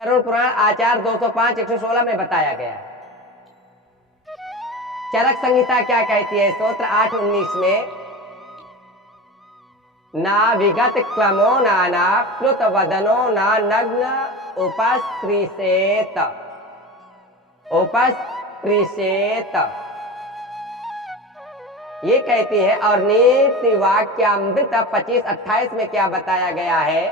गरुड़ पुराण आचार 205 116 में बताया गया है। चरक संहिता क्या कहती है? स्तोत्र 8:19 में ना विगत क्लमो नाना प्लुत वदनो ना नग्न उपस्पृशेत ये कहती है। और नीति वाक्यामृत 25-28 में क्या बताया गया है?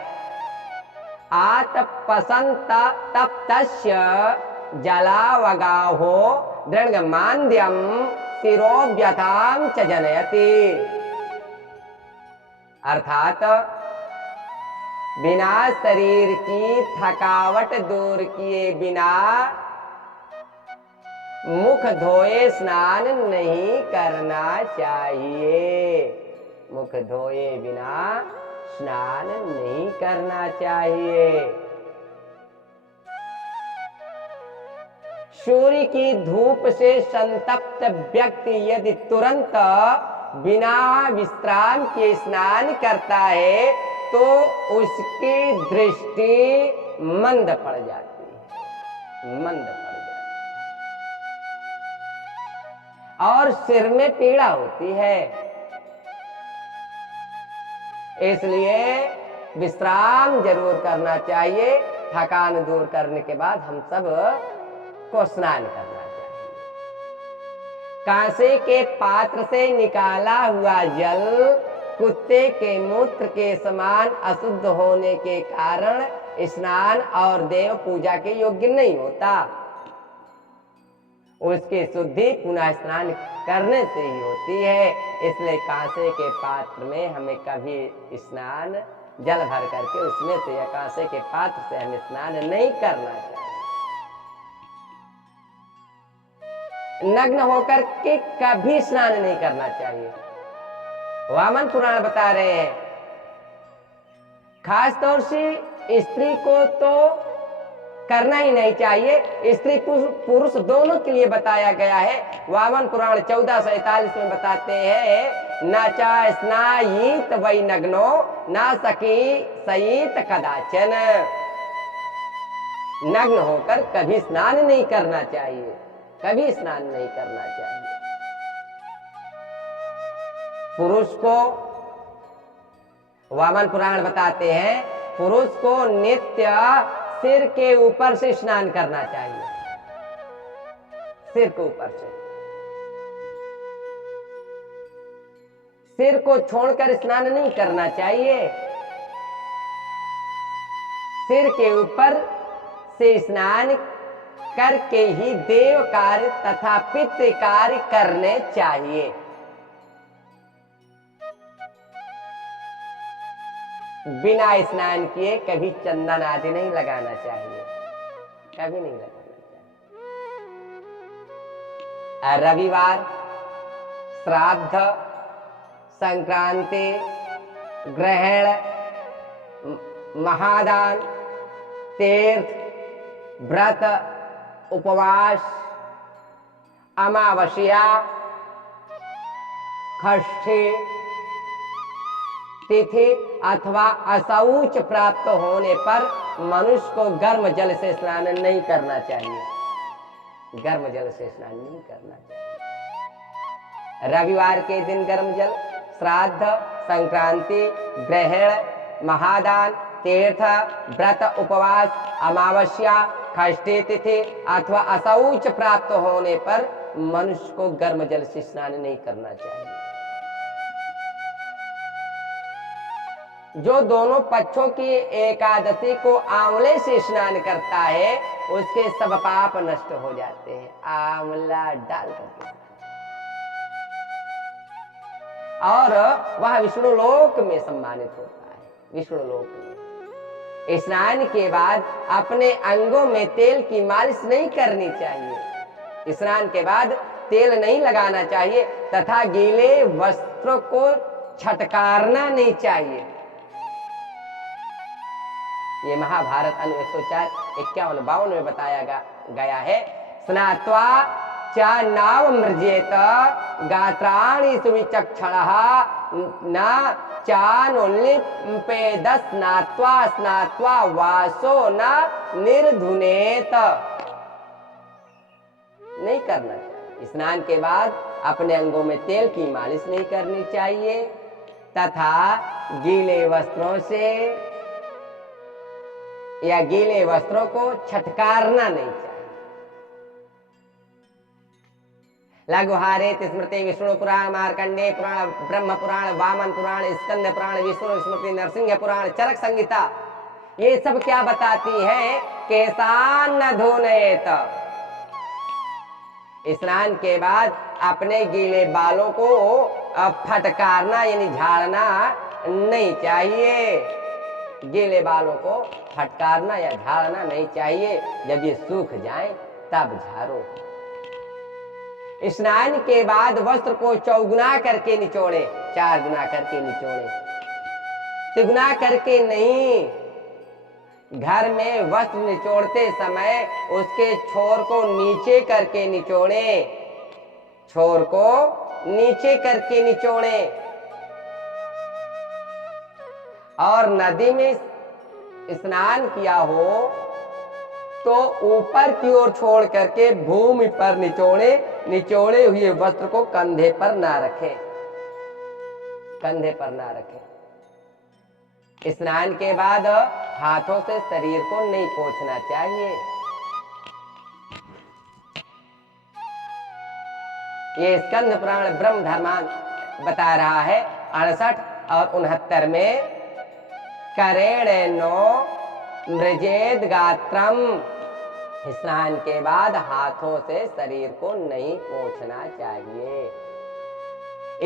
आतपसंत तप्तस्य जलावगाहो दृढ़मान्द्यम शिरोव्यथाम च जनयति। अर्थात बिना शरीर की थकावट दूर किए बिना मुख धोए स्नान नहीं करना चाहिए। मुख धोए बिना स्नान नहीं करना चाहिए। सूर्य की धूप से संतप्त व्यक्ति यदि तुरंत बिना विश्राम के स्नान करता है तो उसकी दृष्टि मंद पड़ जाती है, मंद पड़ जाती है और सिर में पीड़ा होती है। इसलिए विश्राम जरूर करना चाहिए। थकान दूर करने के बाद हम सब को स्नान करना चाहिए। कांसे के पात्र से निकाला हुआ जल कुत्ते के मूत्र के समान अशुद्ध होने के कारण स्नान और देव पूजा के योग्य नहीं होता। उसकी शुद्धि पुनः स्नान करने से ही होती है। इसलिए कांसे के पात्र में हमें कभी स्नान जल भर करके उसमें से या कांसे के पात्र से हमें स्नान नहीं करना चाहिए। नग्न होकर के कभी स्नान नहीं करना चाहिए। वामन पुराण बता रहे हैं खास तौर से स्त्री को तो करना ही नहीं चाहिए, स्त्री पुरुष दोनों के लिए बताया गया है। वामन पुराण 1441 में बताते हैं न चा स्नायित वै नग्नो न सकी सईत कदाचन। नग्न होकर कभी स्नान नहीं करना चाहिए, कभी स्नान नहीं करना चाहिए। पुरुष को वामन पुराण बताते हैं पुरुष को नित्य सिर के ऊपर से स्नान करना चाहिए, सिर के ऊपर से। सिर को छोड़कर स्नान नहीं करना चाहिए। सिर के ऊपर से स्नान करके ही देव कार्य तथा पितृ कार्य करने चाहिए। बिना स्नान किए कभी चंदन आदि नहीं लगाना चाहिए, कभी नहीं लगाना चाहिए। रविवार, श्राद्ध, संक्रांति, ग्रहण, महादान, तीर्थ, व्रत, उपवास, अमावस्या, षष्ठी तिथि अथवा अशौच प्राप्त होने पर मनुष्य को गर्म जल से स्नान नहीं करना चाहिए। गर्म जल से स्नान नहीं करना चाहिए। रविवार के दिन गर्म जल, श्राद्ध, संक्रांति, ग्रहण, महादान, तीर्थ, व्रत, उपवास, अमावस्या, षष्ठी तिथि अथवा अशौच प्राप्त होने पर मनुष्य को गर्म जल से स्नान नहीं करना चाहिए। जो दोनों पक्षों की एकादशी को आंवले से स्नान करता है उसके सब पाप नष्ट हो जाते हैं। आंवला डाल करके और वह विष्णु लोक में सम्मानित होता है। विष्णु लोक में स्नान के बाद अपने अंगों में तेल की मालिश नहीं करनी चाहिए। स्नान के बाद तेल नहीं लगाना चाहिए तथा गीले वस्त्रों को छटकारना नहीं चाहिए। ये महाभारत 104, 51, 52 में बताया गया है। स्नात्वा च नाव मृजेत गात्राणि सुविचक्षणः न चानुल्लिपेद स्नात्वा स्नात्वा वासो न निर्धुनेत। नहीं करना चाहिए। स्नान के बाद अपने अंगों में तेल की मालिश नहीं करनी चाहिए तथा गीले वस्त्रों से या गीले वस्त्रों को छटकारना नहीं चाहिए। लघुहारे स्मृति विष्णु पुराण, मार्कंडेय पुराण, ब्रह्म पुराण, वामन पुराण, स्कंद पुराण, विष्णु स्मृति, नरसिंह पुराण, चरक संहिता, ये सब क्या बताती है? केसान न धोनेत। स्नान के बाद अपने गीले बालों को फटकारना यानी झाड़ना नहीं चाहिए। गीले बालों को फटकारना या झाड़ना नहीं चाहिए। जब ये सूख जाएं तब झाड़ो। स्नान के बाद वस्त्र को चौगुना करके निचोड़े, 4 गुना करके निचोड़े, तिगुना करके नहीं। घर में वस्त्र निचोड़ते समय उसके छोर को नीचे करके निचोड़े, छोर को नीचे करके निचोड़े। और नदी में स्नान किया हो तो ऊपर की ओर छोड़ करके भूमि पर निचोड़े। निचोड़े हुए वस्त्र को कंधे पर ना रखें, कंधे पर ना रखें। स्नान के बाद हाथों से शरीर को नहीं पोंछना चाहिए। ये स्कंद पुराण ब्रह्म धर्मान बता रहा है 68 और 69 में। करेणेनो मृजेद गात्रम। स्नान के बाद हाथों से शरीर को नहीं पोंछना चाहिए।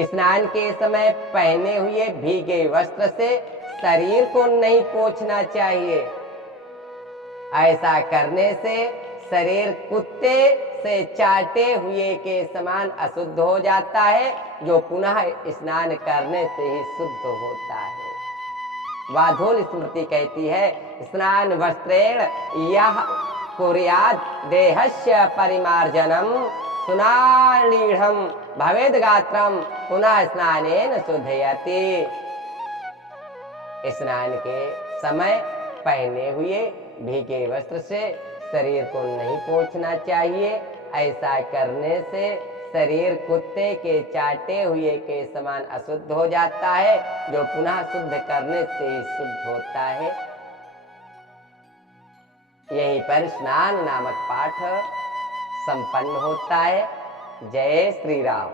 स्नान के समय पहने हुए भीगे वस्त्र से शरीर को नहीं पोंछना चाहिए। ऐसा करने से शरीर कुत्ते से चाटे हुए के समान अशुद्ध हो जाता है, जो पुनः स्नान करने से ही शुद्ध होता है। वाधोल स्मृति कहती है, स्नान वस्त्रेण यह कुर्यात् देहस्य परिमार्जनम सुनालीढ़ भवेद गात्रम पुनः स्नानेन शुद्धयति। स्नान के समय पहने हुए भीगे वस्त्र से शरीर को नहीं पोंछना चाहिए। ऐसा करने से शरीर कुत्ते के चाटे हुए के समान अशुद्ध हो जाता है, जो पुनः शुद्ध करने से ही शुद्ध होता है। यहीं पर स्नान नामक पाठ संपन्न होता है। जय श्री राम।